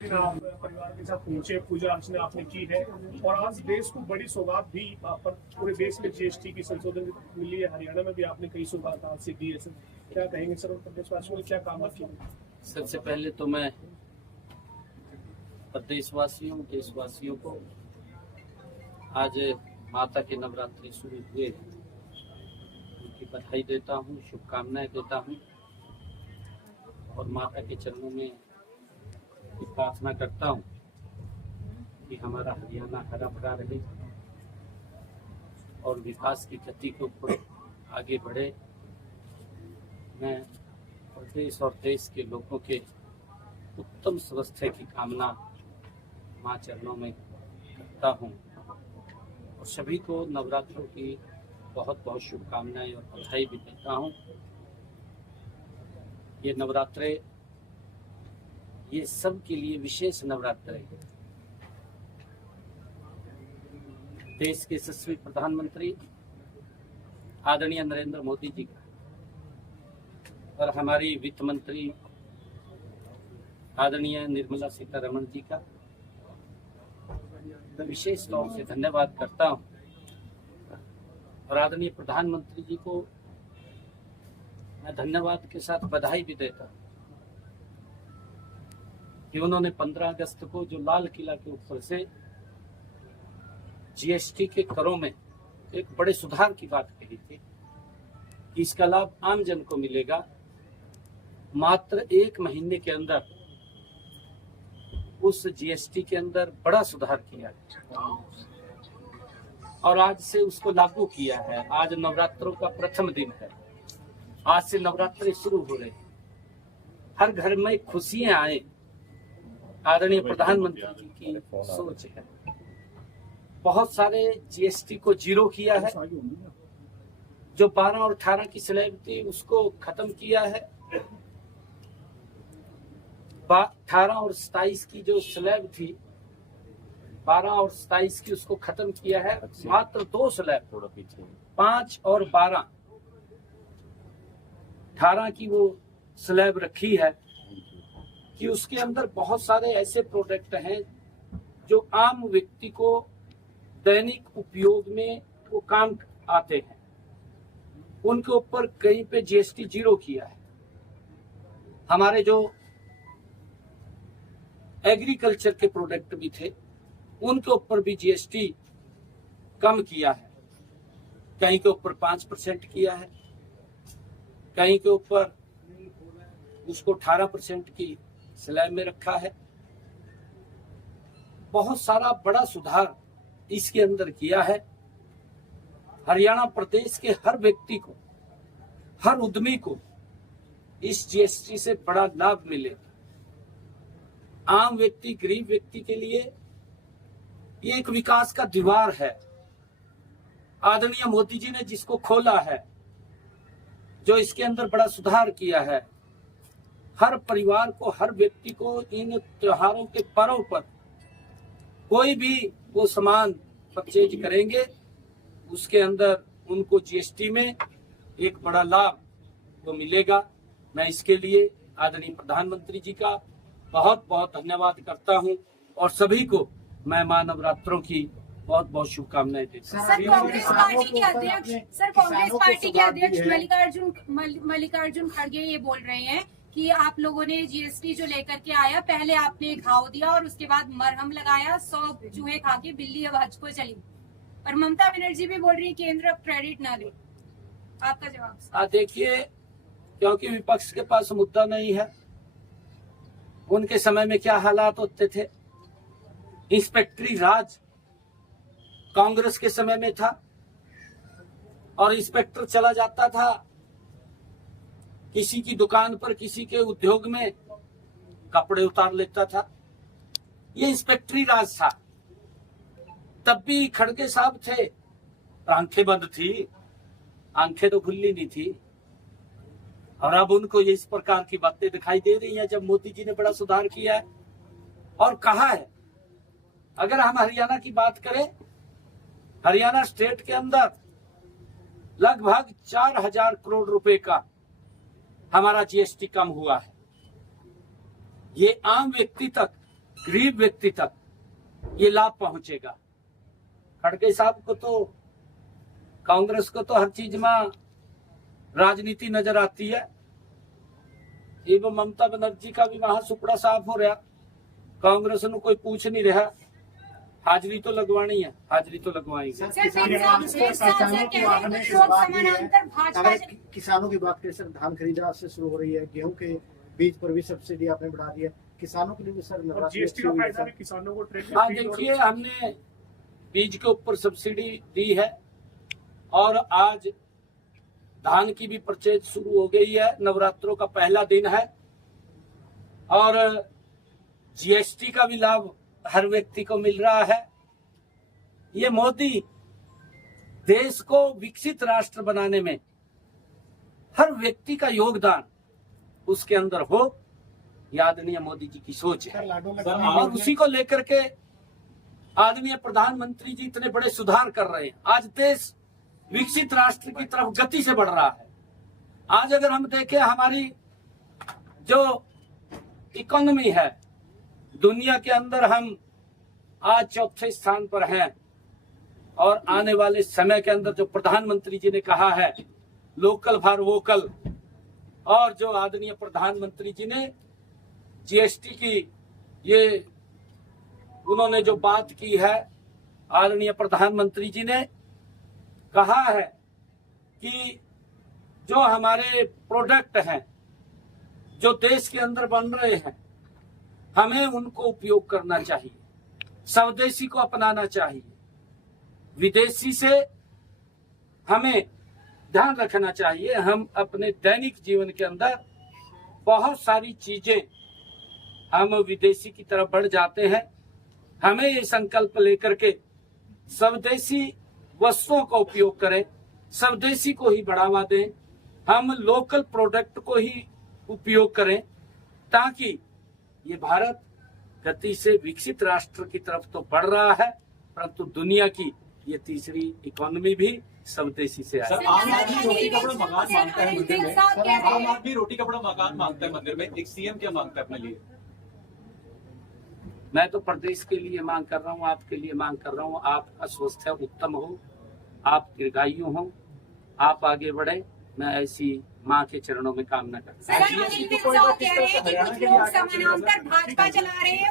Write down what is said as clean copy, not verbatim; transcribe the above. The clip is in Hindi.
आप परिवार के साथ पहुंचे, पूजा अर्चना आपने की है और आज देश को बड़ी सौगात भी पर पूरे देश में जीएसटी की संशोधन मिली है। हरियाणा में भी आपने कई सौगात आज से दी है सर, क्या कहेंगे सर? और प्रदेशवासियों ने क्या काम किया? सबसे पहले तो मैं प्रदेशवासियों देशवासियों को आज माता के नवरात्रि शुरू हुए उनकी बधाई देता हूँ, शुभकामनाएं देता हूँ और माता के चरणों में प्रार्थना करता हूँ कि हमारा हरियाणा हरा भरा रहे और विकास की गति के ऊपर आगे बढ़े। मैं प्रदेश और देश के लोगों के उत्तम स्वास्थ्य की कामना माँ चरणों में करता हूँ और सभी को नवरात्रों की बहुत बहुत शुभकामनाएं और बधाई भी देता हूँ। ये नवरात्रे ये सब के लिए विशेष नवरात्र है। देश के यशस्वी प्रधानमंत्री आदरणीय नरेंद्र मोदी जी का और हमारी वित्त मंत्री आदरणीय निर्मला सीतारमण जी का मैं विशेष तौर से धन्यवाद करता हूं और आदरणीय प्रधानमंत्री जी को मैं धन्यवाद के साथ बधाई भी देता हूं कि उन्होंने 15 अगस्त को जो लाल किला के ऊपर से जीएसटी के करों में एक बड़े सुधार की बात कही थी कि इसका लाभ आम जन को मिलेगा। मात्र 1 महीने के अंदर उस जीएसटी के अंदर बड़ा सुधार किया गया और आज से उसको लागू किया है। आज नवरात्रों का प्रथम दिन है, आज से नवरात्रि शुरू हो रहे हैं। हर घर में खुशियां आए, आदरणीय प्रधानमंत्री जी की सोच है। बहुत सारे जीएसटी को जीरो किया है, जो 12 और 18 की स्लैब थी उसको खत्म किया है। 18 और 27 की जो स्लैब थी 12 और 27 की उसको खत्म किया है। मात्र 2 स्लैब, थोड़ा पीछे 5 और 12, 18 की वो स्लैब रखी है कि उसके अंदर बहुत सारे ऐसे प्रोडक्ट हैं जो आम व्यक्ति को दैनिक उपयोग में वो काम आते हैं, उनके ऊपर कहीं पे जीएसटी जीरो किया है। हमारे जो एग्रीकल्चर के प्रोडक्ट भी थे उनके ऊपर भी जीएसटी कम किया है। कहीं के ऊपर 5% किया है, कहीं के ऊपर उसको 18% की स्लैब में रखा है। बहुत सारा बड़ा सुधार इसके अंदर किया है। हरियाणा प्रदेश के हर व्यक्ति को, हर उद्यमी को इस जीएसटी से बड़ा लाभ मिलेगा। आम व्यक्ति, गरीब व्यक्ति के लिए ये एक विकास का द्वार है। आदरणीय मोदी जी ने जिसको खोला है, जो इसके अंदर बड़ा सुधार किया है, हर परिवार को, हर व्यक्ति को इन त्योहारों के पर्व पर कोई भी वो सामान परचेज करेंगे उसके अंदर उनको जीएसटी में एक बड़ा लाभ वो मिलेगा। मैं इसके लिए आदरणीय प्रधानमंत्री जी का बहुत बहुत धन्यवाद करता हूं और सभी को मैं मां नवरात्रों की बहुत बहुत शुभकामनाएं देता हूं। सर, कांग्रेस पार्टी के अध्यक्ष मल्लिकार्जुन खड़गे ये बोल रहे हैं कि आप लोगों ने जीएसटी जो लेकर के आया, पहले आपने घाव दिया और उसके बाद मरहम लगाया, 100 चूहे खा के बिल्ली अब हज को चली। और ममता बनर्जी भी बोल रही है केंद्र क्रेडिट ना ले। आपका जवाब? देखिए, क्योंकि विपक्ष के पास मुद्दा नहीं है। उनके समय में क्या हालात होते थे? इंस्पेक्टरी राज कांग्रेस के समय में था और इंस्पेक्टर चला जाता था किसी की दुकान पर, किसी के उद्योग में, कपड़े उतार लेता था। ये इंस्पेक्टरी राज था। तब भी खड़गे साहब थे, आंखें बंद थी, आंखें तो खुली नहीं थी। और अब उनको ये इस प्रकार की बातें दिखाई दे रही हैं जब मोदी जी ने बड़ा सुधार किया है और कहा है। अगर हम हरियाणा की बात करें, हरियाणा स्टेट के अंदर लगभग 4000 करोड़ रुपए का हमारा जीएसटी कम हुआ है। ये आम व्यक्ति तक गरीब व्यक्ति तक ये लाभ पहुंचेगा। खड़गे साहब को तो, कांग्रेस को तो हर चीज में राजनीति नजर आती है। एवं ममता बनर्जी का भी वहां सुपड़ा साफ हो रहा, कांग्रेस ने कोई पूछ नहीं रहा। हाजिरी तो लगवानी है, हाजिरी तो लगवाएंगे। किसानों की बात करें सर, धान खरीदा से शुरू हो रही है, गेहूं के बीज पर भी सब्सिडी आपने बढ़ा दी है, किसानों के लिए भी सर जीएसटी का फायदा भी किसानों को ट्रेड। हाँ देखिए, हमने बीज के ऊपर सब्सिडी दी है और आज धान की भी परचेज शुरू हो गई है। नवरात्रों का पहला दिन है और जीएसटी का भी लाभ हर व्यक्ति को मिल रहा है। ये मोदी देश को विकसित राष्ट्र बनाने में हर व्यक्ति का योगदान उसके अंदर हो, ये आदरणीय मोदी जी की सोच है और उसी को लेकर के आदरणीय प्रधानमंत्री जी इतने बड़े सुधार कर रहे हैं। आज देश विकसित राष्ट्र की तरफ गति से बढ़ रहा है। आज अगर हम देखें, हमारी जो इकोनॉमी है दुनिया के अंदर, हम आज चौथे स्थान पर हैं और आने वाले समय के अंदर जो प्रधानमंत्री जी ने कहा है लोकल फॉर वोकल, और जो आदरणीय प्रधानमंत्री जी ने जीएसटी की ये उन्होंने जो बात की है, आदरणीय प्रधानमंत्री जी ने कहा है कि जो हमारे प्रोडक्ट हैं जो देश के अंदर बन रहे हैं, हमें उनको उपयोग करना चाहिए, स्वदेशी को अपनाना चाहिए। विदेशी से हमें ध्यान रखना चाहिए। हम अपने दैनिक जीवन के अंदर बहुत सारी चीजें हम विदेशी की तरफ बढ़ जाते हैं। हमें ये संकल्प लेकर के स्वदेशी वस्तुओं का उपयोग करें, स्वदेशी को ही बढ़ावा दें, हम लोकल प्रोडक्ट को ही उपयोग करें, ताकि ये भारत गति से विकसित राष्ट्र की तरफ तो बढ़ रहा है, परंतु दुनिया की ये तीसरी इकोनॉमी भी स्वदेशी से आई। सर, आम आदमी रोटी कपड़ा मकान मांगता है मंदिर में। सर, आम आदमी रोटी कपड़ा मकान मांगता है मंदिर में, एक सीएम क्या मांगता है अपने लिए? मैं तो प्रदेश के लिए मांग कर रहा हूँ, आपके लिए मांग कर रहा हूँ। आपका स्वास्थ्य उत्तम हो, आप दीर्घायु हो, आप आगे बढ़े, मैं ऐसी माँ के चरणों में कामना करता हूँ। भाजपा चला रहे हैं।